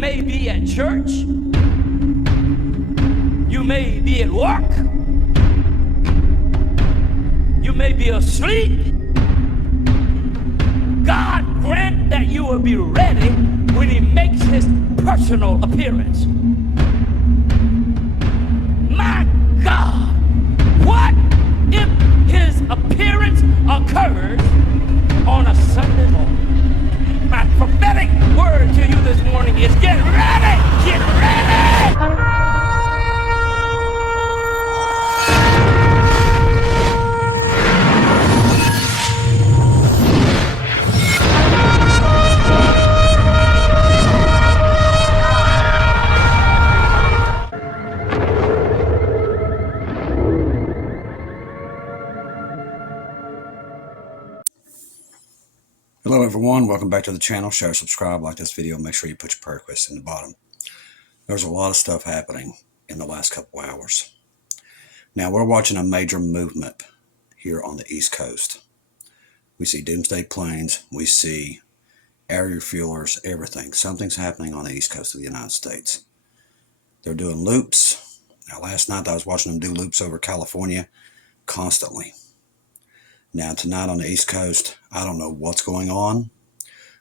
may be at church. You may be at work. You may be asleep. God grant that you will be ready when he makes his personal appearance. My God, what if his appearance occurs on a Sunday morning? My prophetic word to you this morning is get ready! Get ready! Hello everyone, welcome back to the channel. Share, subscribe, like this video, make sure you put your prayer requests in the bottom. There's a lot of stuff happening in the last couple hours. Now we're watching a major movement here on the East Coast. We see doomsday planes, we see air refuelers, everything. Something's happening on the East Coast of the United States. They're doing loops. Now last night I was watching them do loops over California constantly. Now tonight on the East Coast, I don't know what's going on,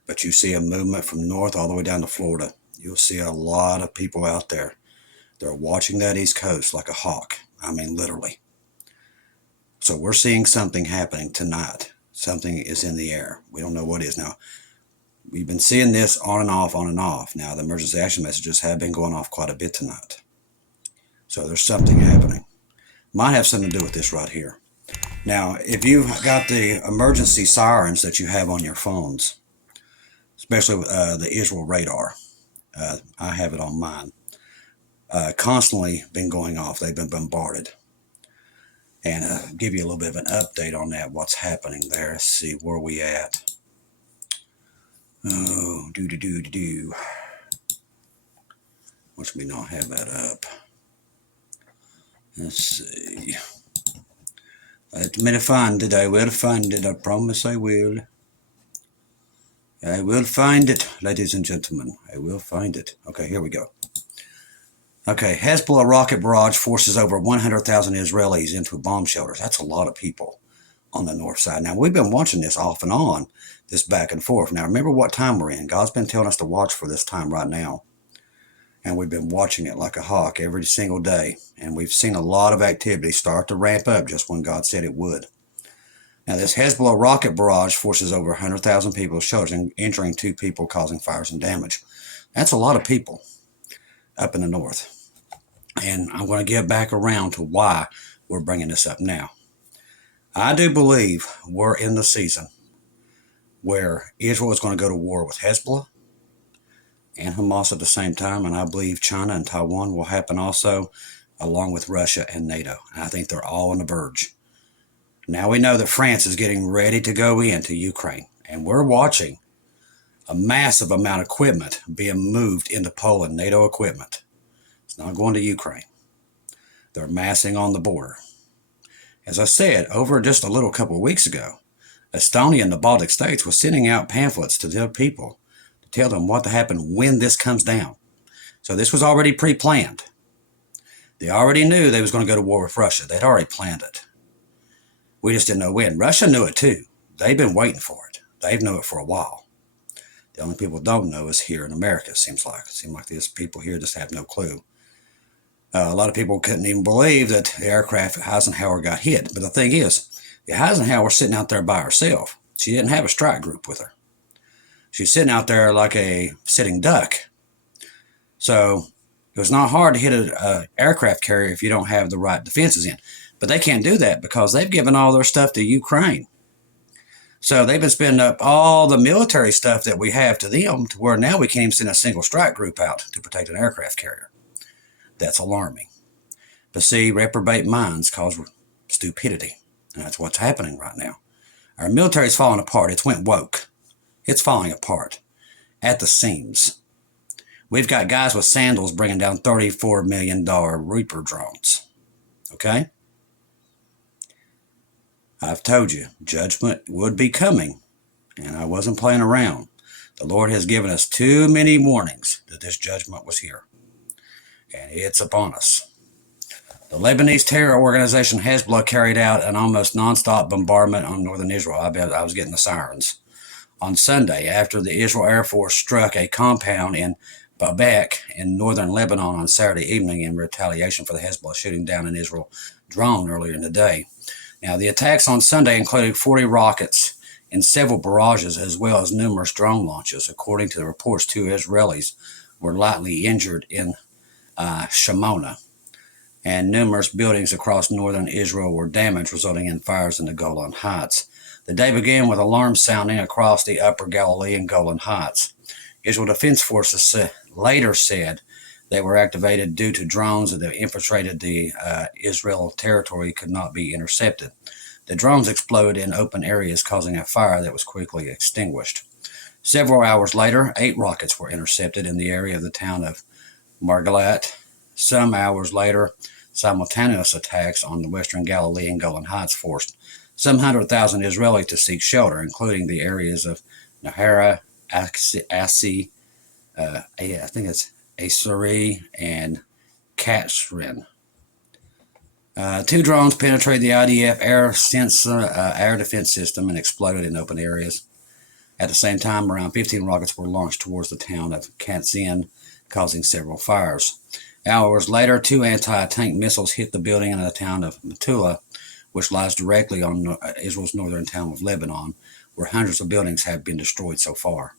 but you see a movement from north all the way down to Florida. You'll see a lot of people out there. They're watching that East Coast like a hawk. I mean, literally. So we're seeing something happening tonight. Something is in the air. We don't know what it is. Now, we've been seeing this on and off, on and off. Now, the emergency action messages have been going off quite a bit tonight. So there's something happening. Might have something to do with this right here. Now, if you've got the emergency sirens that you have on your phones, especially the Israel radar, I have it on mine, constantly been going off. They've been bombarded. And give you a little bit of an update on that, what's happening there. Let's see, where we at? Oh, Watch me not have that up. Let's see. Let me find it. I will find it. I promise I will. I will find it, ladies and gentlemen. I will find it. Okay, here we go. Okay, Hezbollah rocket barrage forces over 100,000 Israelis into bomb shelters. That's a lot of people on the north side. Now, we've been watching this off and on, this back and forth. Now, remember what time we're in. God's been telling us to watch for this time right now. And we've been watching it like a hawk every single day. And we've seen a lot of activity start to ramp up just when God said it would. Now, this Hezbollah rocket barrage forces over 100,000 people, injuring 2 people, causing fires and damage. That's a lot of people up in the north. And I'm going to get back around to why we're bringing this up now. I do believe we're in the season where Israel is going to go to war with Hezbollah and Hamas at the same time, and I believe China and Taiwan will happen also, along with Russia and NATO. And I think they're all on the verge. Now we know that France is getting ready to go into Ukraine, and we're watching a massive amount of equipment being moved into Poland, NATO equipment. It's not going to Ukraine. They're massing on the border. As I said, over just a little couple of weeks ago, Estonia and the Baltic states was sending out pamphlets to their people, tell them what to happen when this comes down. So this was already pre-planned. They already knew they was going to go to war with Russia. They'd already planned it. We just didn't know when. Russia knew it too. They've been waiting for it. They've known it for a while. The only people don't know is here in America, it seems like. It seems like these people here just have no clue. A lot of people couldn't even believe that the aircraft at Eisenhower got hit. But the thing is, the Eisenhower was sitting out there by herself. She didn't have a strike group with her. She's sitting out there like a sitting duck. So it was not hard to hit an aircraft carrier if you don't have the right defenses in. But they can't do that because they've given all their stuff to Ukraine. So they've been spending up all the military stuff that we have to them to where now we can't even send a single strike group out to protect an aircraft carrier. That's alarming. But see, reprobate minds cause stupidity. And that's what's happening right now. Our military's falling apart. It's went woke. It's falling apart at the seams. We've got guys with sandals bringing down $34 million Reaper drones. Okay? I've told you, judgment would be coming, and I wasn't playing around. The Lord has given us too many warnings that this judgment was here, and it's upon us. The Lebanese terror organization Hezbollah carried out an almost nonstop bombardment on northern Israel. I was getting the sirens. On Sunday, after the Israel Air Force struck a compound in P.O.Box in northern Lebanon on Saturday evening in retaliation for the Hezbollah shooting down an Israel drone earlier in the day. Now, the attacks on Sunday included 40 rockets and several barrages, as well as numerous drone launches. According to the reports, 2 Israelis were lightly injured in Shimona, and numerous buildings across northern Israel were damaged, resulting in fires in the Golan Heights. The day began with alarms sounding across the upper Galilee and Golan Heights. Israel Defense Forces later said they were activated due to drones that infiltrated the Israel territory could not be intercepted. The drones exploded in open areas, causing a fire that was quickly extinguished. Several hours later, 8 rockets were intercepted in the area of the town of Margalat. Some hours later, simultaneous attacks on the western Galilee and Golan Heights forced some 100,000 Israelis to seek shelter, including the areas of Nahara, Asi, I think it's Asuri, and Katsrin. 2 drones penetrated the IDF air defense system and exploded in open areas. At the same time, around 15 rockets were launched towards the town of Katzin, causing several fires. Hours later, 2 anti-tank missiles hit the building in the town of Metula, which lies directly on Israel's northern town of Lebanon, where hundreds of buildings have been destroyed so far.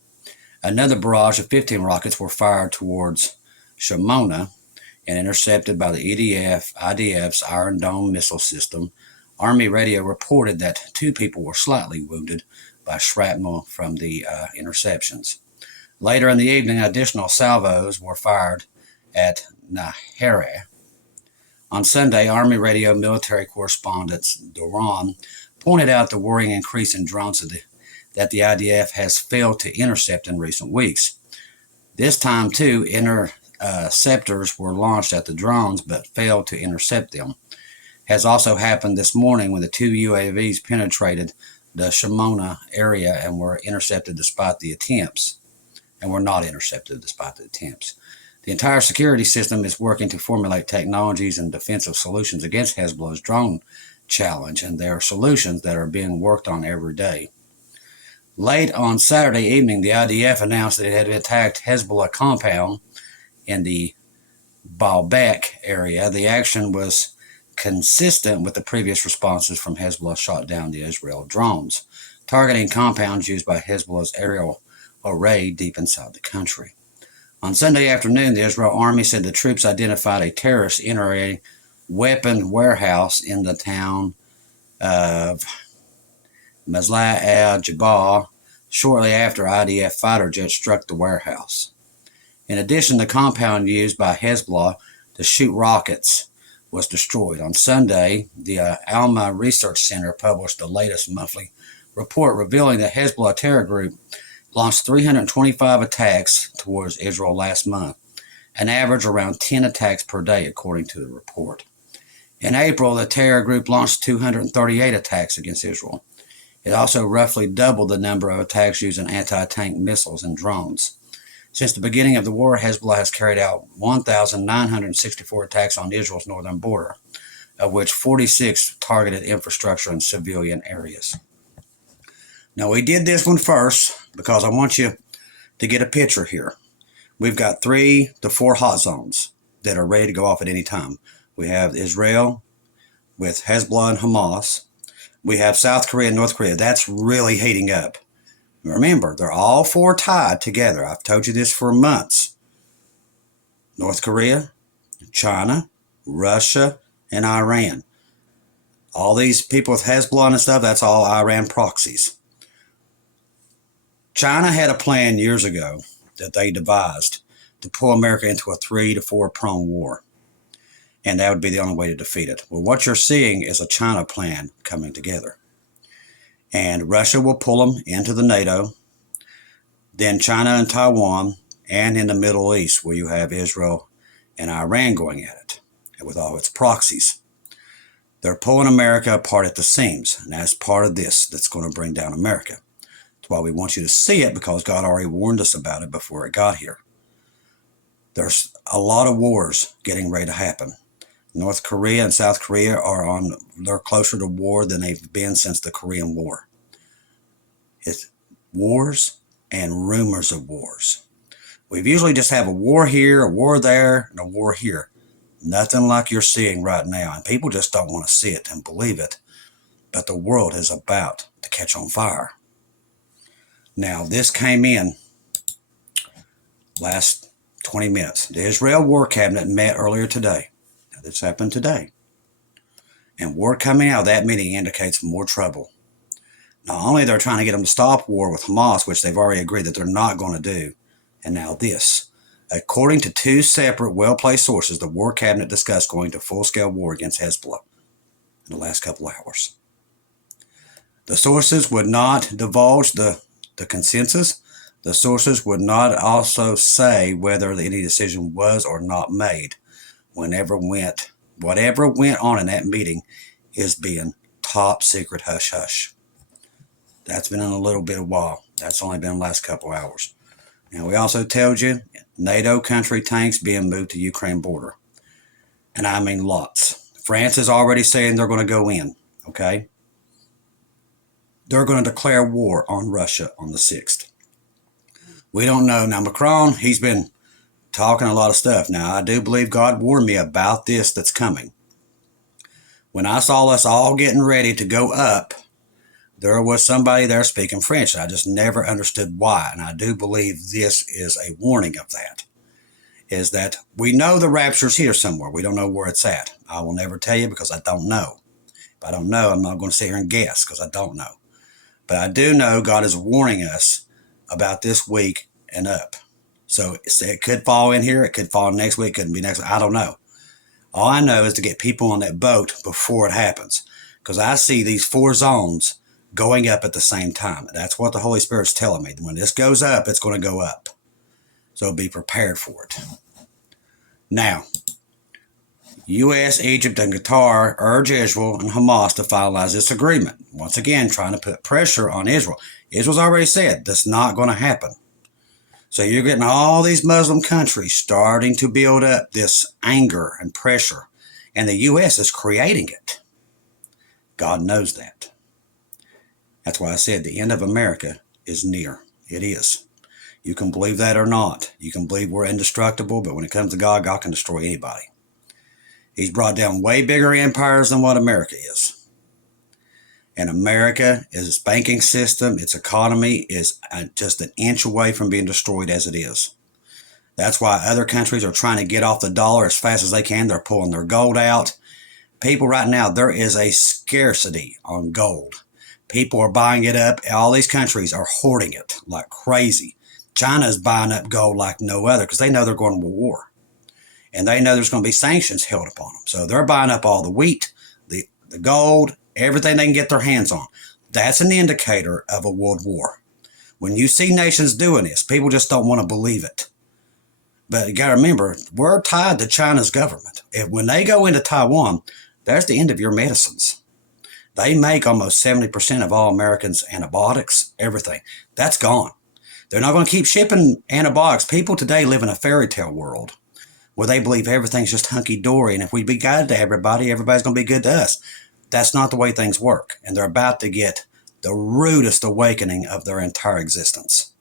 Another barrage of 15 rockets were fired towards Shimona and intercepted by the IDF's Iron Dome missile system. Army radio reported that 2 people were slightly wounded by shrapnel from the interceptions. Later in the evening, additional salvos were fired at Nahara. On Sunday, Army radio military correspondent Doron pointed out the worrying increase in drones that the IDF has failed to intercept in recent weeks. This time, too, interceptors were launched at the drones but failed to intercept them. Has also happened this morning when the 2 UAVs penetrated the Shimona area and were intercepted despite the attempts, and were not intercepted despite the attempts. The entire security system is working to formulate technologies and defensive solutions against Hezbollah's drone challenge, and there are solutions that are being worked on every day. Late on Saturday evening, the IDF announced that it had attacked Hezbollah compound in the Baalbek area. The action was consistent with the previous responses from Hezbollah shot down the Israel drones, targeting compounds used by Hezbollah's aerial array deep inside the country. On Sunday afternoon, the Israel Army said the troops identified a terrorist entering a weapon warehouse in the town of Mazlah al-Jabal shortly after IDF fighter jets struck the warehouse. In addition, the compound used by Hezbollah to shoot rockets was destroyed. On Sunday, the Alma Research Center published the latest monthly report revealing that Hezbollah terror group launched 325 attacks towards Israel last month, an average around 10 attacks per day, according to the report. In April, the terror group launched 238 attacks against Israel. It also roughly doubled the number of attacks using anti-tank missiles and drones. Since the beginning of the war, Hezbollah has carried out 1,964 attacks on Israel's northern border, of which 46 targeted infrastructure and civilian areas. Now, we did this one first because I want you to get a picture here. We've got 3 to 4 hot zones that are ready to go off at any time. We have Israel with Hezbollah and Hamas. We have South Korea and North Korea. That's really heating up. Remember, they're all 4 tied together. I've told you this for months. North Korea, China, Russia, and Iran. All these people with Hezbollah and stuff, that's all Iran proxies. China had a plan years ago that they devised to pull America into a 3 to 4 prong war. And that would be the only way to defeat it. Well, what you're seeing is a China plan coming together. And Russia will pull them into the NATO. Then China and Taiwan, and in the Middle East, where you have Israel and Iran going at it, and with all its proxies. They're pulling America apart at the seams, and that's part of this that's going to bring down America. why we want you to see it, because God already warned us about it before it got here. There's a lot of wars getting ready to happen. North Korea and South Korea they're closer to war than they've been since the Korean War. It's wars and rumors of wars. We've usually just have a war here, a war there, and a war here. Nothing like you're seeing right now. And people just don't want to see it and believe it. But the world is about to catch on fire. Now, this came in last 20 minutes. The Israel War Cabinet met earlier today. Now, this happened today. And word coming out of that meeting indicates more trouble. Not only they're trying to get them to stop war with Hamas, which they've already agreed that they're not going to do, and now this. According to two separate, well-placed sources, the War Cabinet discussed going to full-scale war against Hezbollah in the last couple of hours. The sources would not divulge the consensus. The sources would not also say whether any decision was or not made. Whatever went on in that meeting is being top secret hush-hush. That's been in a little bit of while. That's only been the last couple hours. Now, we also told you NATO country tanks being moved to Ukraine border. And I mean lots. France is already saying they're going to go in, okay? They're going to declare war on Russia on the 6th. We don't know. Now, Macron, he's been talking a lot of stuff. Now, I do believe God warned me about this that's coming. When I saw us all getting ready to go up, there was somebody there speaking French. I just never understood why. And I do believe this is a warning of that. Is that we know the rapture's here somewhere. We don't know where it's at. I will never tell you because I don't know. If I don't know, I'm not going to sit here and guess because I don't know. But I do know God is warning us about this week and up. So it could fall in here. It could fall next week. It couldn't be next week. I don't know. All I know is to get people on that boat before it happens. Because I see these 4 zones going up at the same time. That's what the Holy Spirit's telling me. When this goes up, it's going to go up. So be prepared for it. Now, U.S., Egypt, and Qatar urge Israel and Hamas to finalize this agreement. Once again, trying to put pressure on Israel. Israel's already said that's not going to happen. So you're getting all these Muslim countries starting to build up this anger and pressure. And the U.S. is creating it. God knows that. That's why I said the end of America is near. It is. You can believe that or not. You can believe we're indestructible, but when it comes to God, God can destroy anybody. He's brought down way bigger empires than what America is. And America, its banking system, its economy is just an inch away from being destroyed as it is. That's why other countries are trying to get off the dollar as fast as they can. They're pulling their gold out. People right now, there is a scarcity on gold. People are buying it up. All these countries are hoarding it like crazy. China is buying up gold like no other because they know they're going to war. And they know there's going to be sanctions held upon them. So they're buying up all the wheat, the gold, everything they can get their hands on. That's an indicator of a world war. When you see nations doing this, people just don't want to believe it. But you got to remember, we're tied to China's government. When they go into Taiwan, there's the end of your medicines. They make almost 70% of all Americans' antibiotics, everything. That's gone. They're not going to keep shipping antibiotics. People today live in a fairy tale world where they believe everything's just hunky-dory. And if we be good to everybody, everybody's going to be good to us. That's not the way things work. And they're about to get the rudest awakening of their entire existence.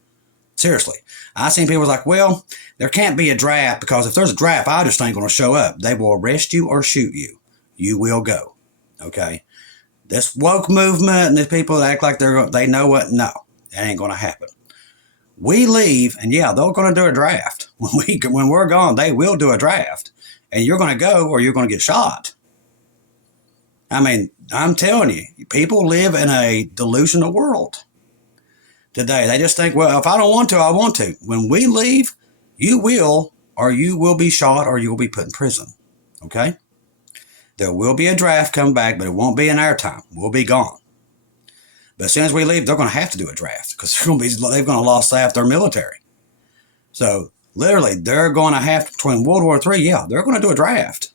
Seriously. I've seen people like, well, there can't be a draft because if there's a draft, I just ain't going to show up. They will arrest you or shoot you. You will go. Okay? This woke movement and these people that act like they know what, no, that ain't going to happen. We leave, and yeah, they're going to do a draft. When we're gone, they will do a draft. And you're going to go or you're going to get shot. I mean, I'm telling you, people live in a delusional world today. They just think, well, if I don't want to, I want to. When we leave, you will, or you will be shot, or you will be put in prison. Okay? There will be a draft come back, but it won't be in our time. We'll be gone. But as soon as we leave, they're going to have to do a draft because they're going to lose half their military. So literally, they're going to have, between World War III, yeah, they're going to do a draft.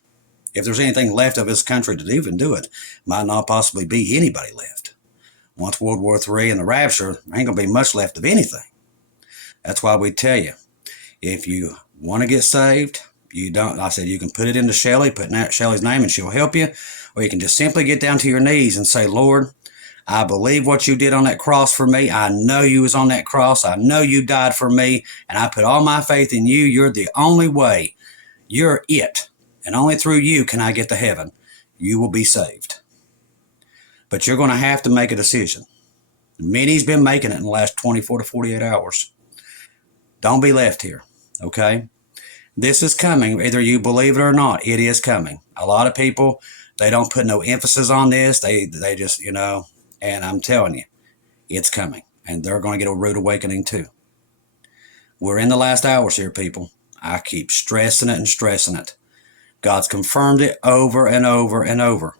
If there's anything left of this country to even do it, might not possibly be anybody left. Once World War III and the rapture, there ain't going to be much left of anything. That's why we tell you, if you want to get saved, you don't. I said you can put it into Shelly, put in Shelly's name, and she'll help you. Or you can just simply get down to your knees and say, Lord, I believe what you did on that cross for me. I know you was on that cross. I know you died for me, and I put all my faith in you. You're the only way. You're it. And only through you can I get to heaven. You will be saved. But you're going to have to make a decision. Many's been making it in the last 24 to 48 hours. Don't be left here, okay? This is coming. Either you believe it or not, it is coming. A lot of people, they don't put no emphasis on this. They just, and I'm telling you, it's coming. And they're going to get a rude awakening too. We're in the last hours here, people. I keep stressing it and stressing it. God's confirmed it over and over and over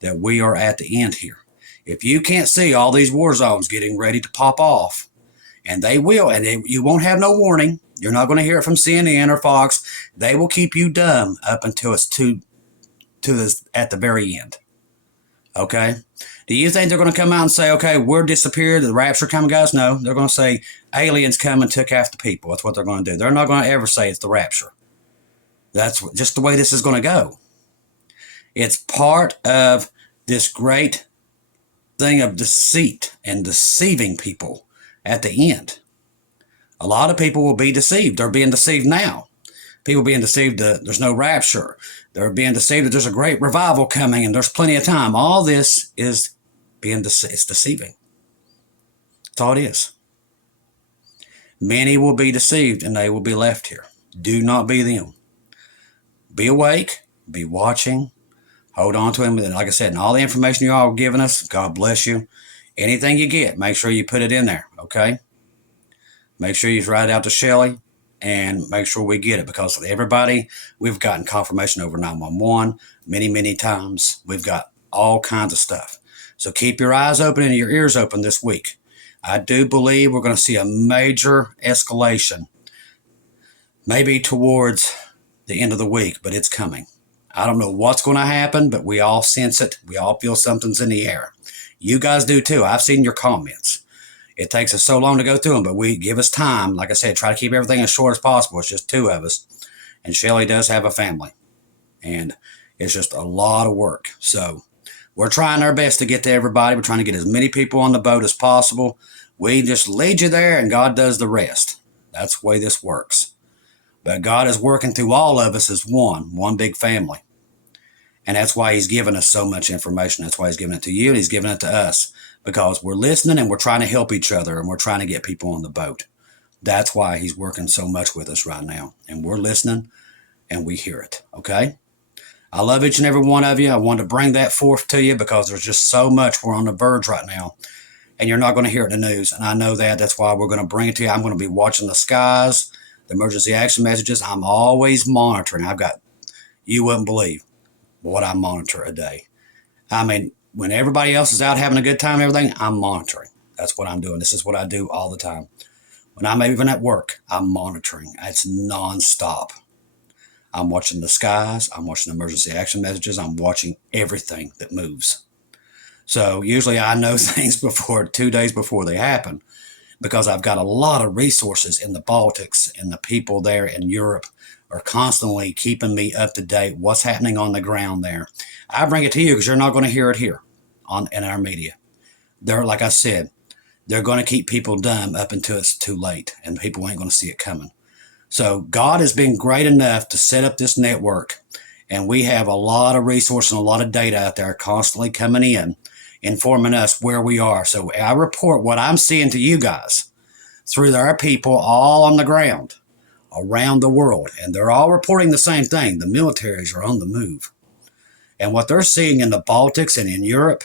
that we are at the end here. If you can't see all these war zones getting ready to pop off, and they will, and you won't have no warning. You're not going to hear it from CNN or Fox. They will keep you dumb up until it's at the very end. Okay? Do you think they're going to come out and say, okay, we're disappeared, the rapture coming, guys? No, they're going to say aliens come and took half the people. That's what they're going to do. They're not going to ever say it's the rapture. That's just the way this is going to go. It's part of this great thing of deceit and deceiving people at the end. A lot of people will be deceived. They're being deceived now. People being deceived that there's no rapture. They're being deceived that there's a great revival coming and there's plenty of time. All this is it's deceiving. That's all it is. Many will be deceived and they will be left here. Do not be them. Be awake. Be watching. Hold on to him. Like I said, and all the information you all are giving us, God bless you. Anything you get, make sure you put it in there, okay? Make sure you write it out to Shelly and make sure we get it, because everybody, we've gotten confirmation over 911 many, many times. We've got all kinds of stuff. So keep your eyes open and your ears open this week. I do believe we're going to see a major escalation, maybe towards the end of the week, but it's coming. I don't know what's going to happen, but we all sense it. We all feel something's in the air. You guys do too. I've seen your comments. It takes us so long to go through them, but we give us time. Like I said, try to keep everything as short as possible. It's just two of us. And Shelly does have a family. And it's just a lot of work. So we're trying our best to get to everybody. We're trying to get as many people on the boat as possible. We just lead you there and God does the rest. That's the way this works. But God is working through all of us as one big family. And that's why he's given us so much information. That's why he's giving it to you and he's giving it to us, because we're listening and we're trying to help each other and we're trying to get people on the boat. That's why he's working so much with us right now. And we're listening and we hear it. Okay? I love each and every one of you. I wanted to bring that forth to you because there's just so much. We're on the verge right now. And you're not going to hear it in the news. And I know that. That's why we're going to bring it to you. I'm going to be watching the skies, the emergency action messages. I'm always monitoring. You wouldn't believe what I monitor a day. I mean, when everybody else is out having a good time and everything, I'm monitoring. That's what I'm doing. This is what I do all the time. When I'm even at work, I'm monitoring. It's nonstop. I'm watching the skies. I'm watching emergency action messages. I'm watching everything that moves. So usually I know things 2 days before they happen, because I've got a lot of resources in the Baltics, and the people there in Europe are constantly keeping me up to date. What's happening on the ground there? I bring it to you because you're not going to hear it here in our media. They're, like I said, they're going to keep people dumb up until it's too late, and people ain't going to see it coming. So God has been great enough to set up this network, and we have a lot of resources and a lot of data out there constantly coming in, informing us where we are. So I report what I'm seeing to you guys through our people all on the ground around the world. And they're all reporting the same thing. The militaries are on the move. And what they're seeing in the Baltics and in Europe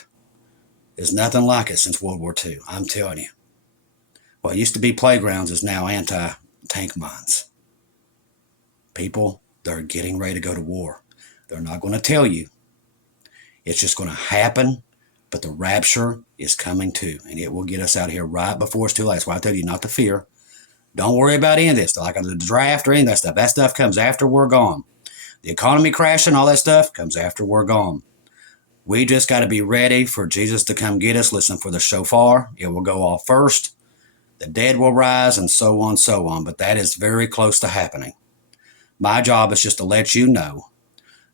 is nothing like it since World War II. I'm telling you. What used to be playgrounds is now anti-tank mines. People, they're getting ready to go to war. They're not going to tell you. It's just going to happen. But the rapture is coming too. And it will get us out here right before it's too late. That's why I tell you not to fear. Don't worry about any of this, like the draft or any of that stuff. That stuff comes after we're gone. The economy crashing, all that stuff comes after we're gone. We just got to be ready for Jesus to come get us. Listen for the shofar. It will go off first. The dead will rise, and so on, so on. But that is very close to happening. My job is just to let you know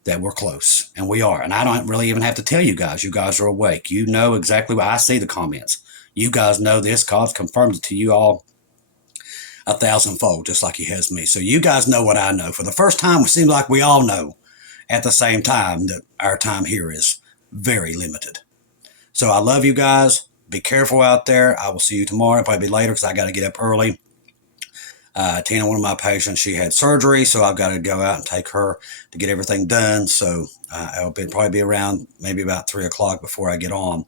that we're close, and we are. And I don't really even have to tell you guys. You guys are awake. You know exactly what I see the comments. You guys know this. God's confirmed it to you all 1,000-fold, just like he has me. So you guys know what I know. For the first time, it seems like we all know at the same time that our time here is very limited. So I love you guys. Be careful out there. I will see you tomorrow. Probably later because I got to get up early. Tina, one of my patients, she had surgery, so I've got to go out and take her to get everything done. So I'll probably be around maybe about 3 o'clock before I get on.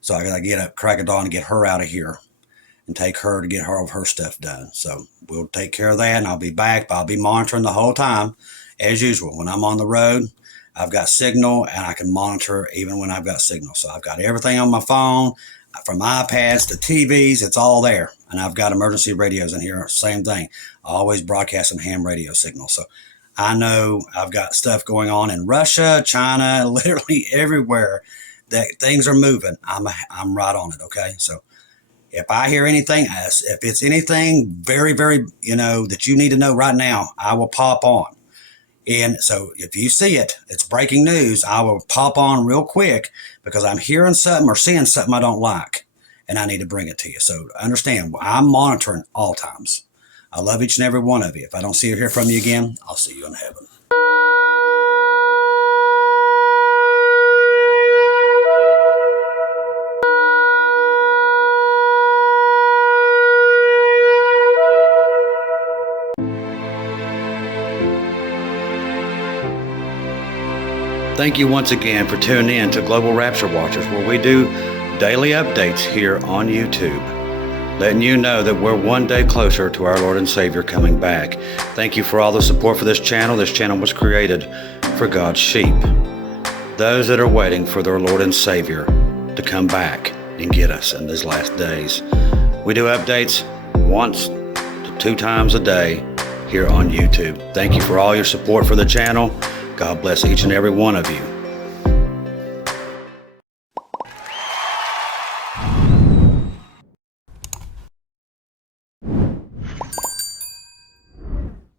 So I got to get up, crack of dawn, and get her out of here and take her to get all of her stuff done. So we'll take care of that, and I'll be back. But I'll be monitoring the whole time, as usual. When I'm on the road, I've got signal, and I can monitor even when I've got signal. So I've got everything on my phone. From iPads to TVs, it's all there. And I've got emergency radios in here, same thing. Always broadcasting ham radio signals. So I know I've got stuff going on in Russia, China, literally everywhere that things are moving. I'm right on it, okay? So if I hear anything, if it's anything very, very, that you need to know right now, I will pop on. And so if you see it, it's breaking news, I will pop on real quick because I'm hearing something or seeing something I don't like, and I need to bring it to you. So understand, I'm monitoring all times. I love each and every one of you. If I don't see or hear from you again, I'll see you in heaven. Thank you once again for tuning in to Global Rapture Watchers, where we do daily updates here on YouTube, letting you know that we're one day closer to our Lord and Savior coming back. Thank you for all the support for this channel. This channel was created for God's sheep, those that are waiting for their Lord and Savior to come back and get us in these last days. We do updates once to 2 times a day here on YouTube. Thank you for all your support for the channel. God bless each and every one of you.